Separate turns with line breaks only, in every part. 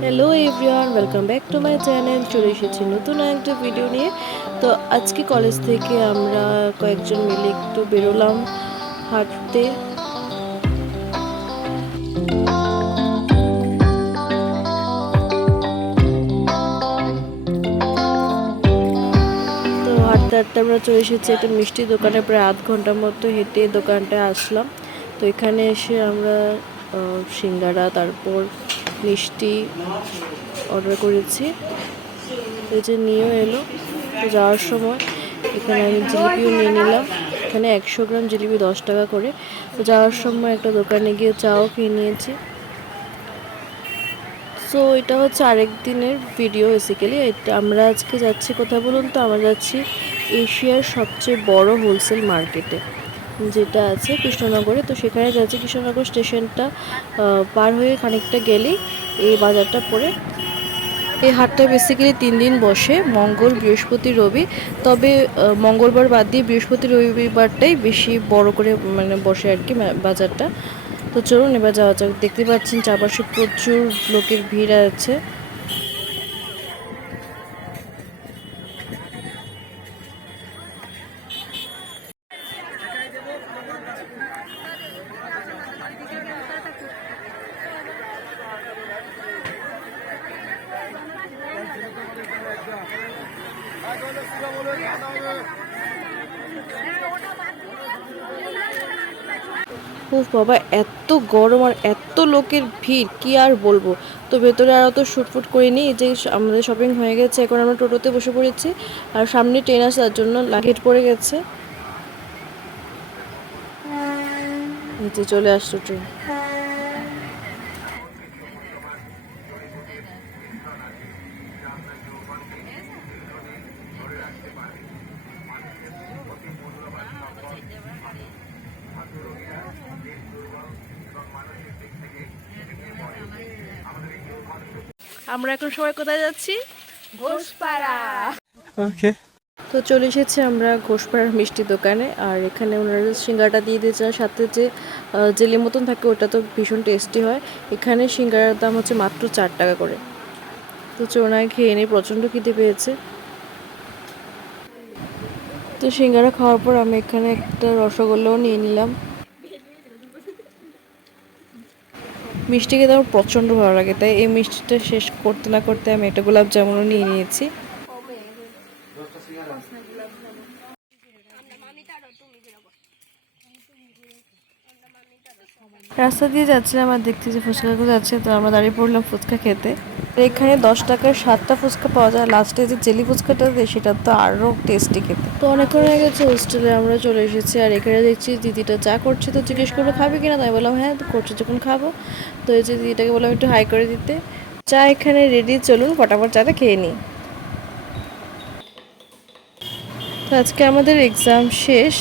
Hello everyone welcome back to my channel চলে এসেছি নতুন একটা ভিডিও নিয়ে। তো আজকে কলেজ থেকে আমরা কয়েকজন মিলে একটু বেরোলাম হাঁটতে। তো হাঁটতে হাঁটতে আমরা চলে এসেছি একটা মিষ্টি দোকানে, প্রায় আধ ঘণ্টার মতো হেঁটে দোকানটায় আসলাম। তো এখানে এসে আমরা সিঙ্গারা, তারপর মিষ্টি অর্ডার করেছি। এই যে নিয়েও এলো। তো যাওয়ার সময় এখানে আমি জিলিপিও নিয়ে নিলাম। এখানে একশো গ্রাম জিলিপি দশ টাকা করে। তো যাওয়ার সময় একটা দোকানে গিয়ে চাও কিনে নিয়েছি। সো এটা হচ্ছে আরেক দিনের ভিডিও বেসিক্যালি এটা আমরা আজকে যাচ্ছি কোথায় বলুন তো? আমরা যাচ্ছি এশিয়ার সবচেয়ে বড় হোলসেল মার্কেটে যেটা আছে কৃষ্ণনগরে, তো সেখানে যাচ্ছে। কৃষ্ণনগর স্টেশনটা পার হয়ে খানিকটা গেলেই এই বাজারটা পড়ে। এই হাটটা বেসিক্যালি তিন দিন বসে, মঙ্গল, বৃহস্পতি, রবি। তবে মঙ্গলবার বাদ দিয়ে বৃহস্পতি, রবিবারটাই বেশি বড় করে মানে বসে আর কি বাজারটা। তো চলুন, এবার যাওয়া যাক। দেখতে পাচ্ছেন, চারপাশে প্রচুর লোকের ভিড় আছে। বাবা, এত গরম আর এত লোকের ভিড়, কি আর বলব? তো ভেতরে আর অত শুটফুট করিনি যে আমাদের শপিং হয়ে গেছে, এখন আমরা টোটোতে বসে পড়েছি, আর সামনে ট্রেন আসার জন্য লাগেট পড়ে গেছে। যে চলে আসলো ট্রেন আমরা এখন সবাই কোথায় যাচ্ছি?
Okay.
তো চলে এসেছি আমরা ঘোষপাড়ার মিষ্টি দোকানে আর এখানে ওনারা সিঙ্গারাটা দিয়ে দিয়েছে আর সাথে যে জেলি মতন থাকে ওটা তো ভীষণ টেস্টি হয়। এখানে সিঙ্গারার দাম হচ্ছে মাত্র চার টাকা করে। তো চোনায় খেয়ে নিয়ে প্রচণ্ড খিদে পেয়েছে। তো সিঙ্গারা খাওয়ার পর আমি এখানে একটা রসগোল্লাও নিয়ে নিলাম। মিষ্টি খেতে আমার প্রচণ্ড ভালো লাগে, তাই এই মিষ্টিটা শেষ করতে না করতে আমি একটা গোলাপ জামুনও নিয়ে নিয়েছি। রাস্তা দিয়ে যাচ্ছিলাম আর দেখতে যে ফুচকা যাচ্ছে তো আমরা দাঁড়িয়ে পড়লাম ফুচকা খেতে। এখানে দশ টাকার সাতটা ফুচকা পাওয়া যায়। লাস্টে যে জেলি ফুচকাটা দেয় সেটা তো আরও টেস্টি খেতে। তো অনেকক্ষণ হয়ে গেছে হোস্টেলে আমরা চলে এসেছি। আর এখানে দেখছি দিদিটা যা করছে তো জিজ্ঞেস করল, খাবে কিনা? তাই বললাম হ্যাঁ করছে, যখন খাব। তো এই যে দিদিটাকে বললাম একটু হাই করে দিতে। চা এখানে রেডি চলুন ফটাফট চাটা খেয়ে নিই। তো আজকে আমাদের এক্সাম শেষ।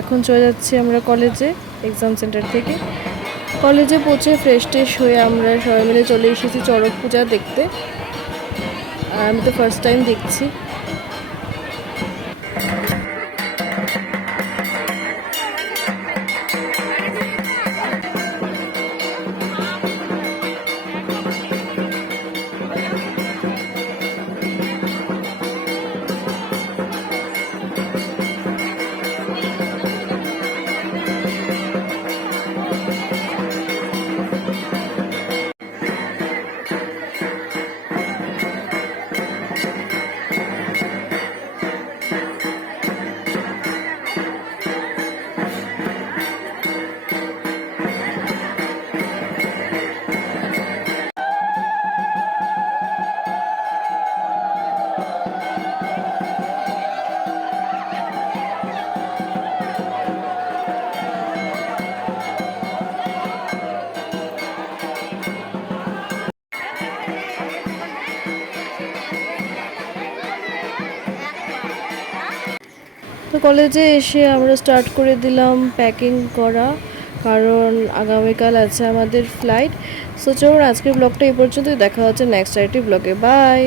এখন চলে যাচ্ছি আমরা কলেজে এক্সাম সেন্টার থেকে। কলেজে পৌঁছে ফ্রেশ ট্রেশ হয়ে আমরা সবাই মিলে চলে এসেছি চড়ক পূজা দেখতে। আর আমি তো ফার্স্ট টাইম দেখছি। তো কলেজে এসে আমরা স্টার্ট করে দিলাম প্যাকিং করা, কারণ আগামীকাল আছে আমাদের ফ্লাইট সো চলুন আজকের ব্লগটা এই পর্যন্তই, দেখা হচ্ছে নেক্সট আইটি ব্লগে বাই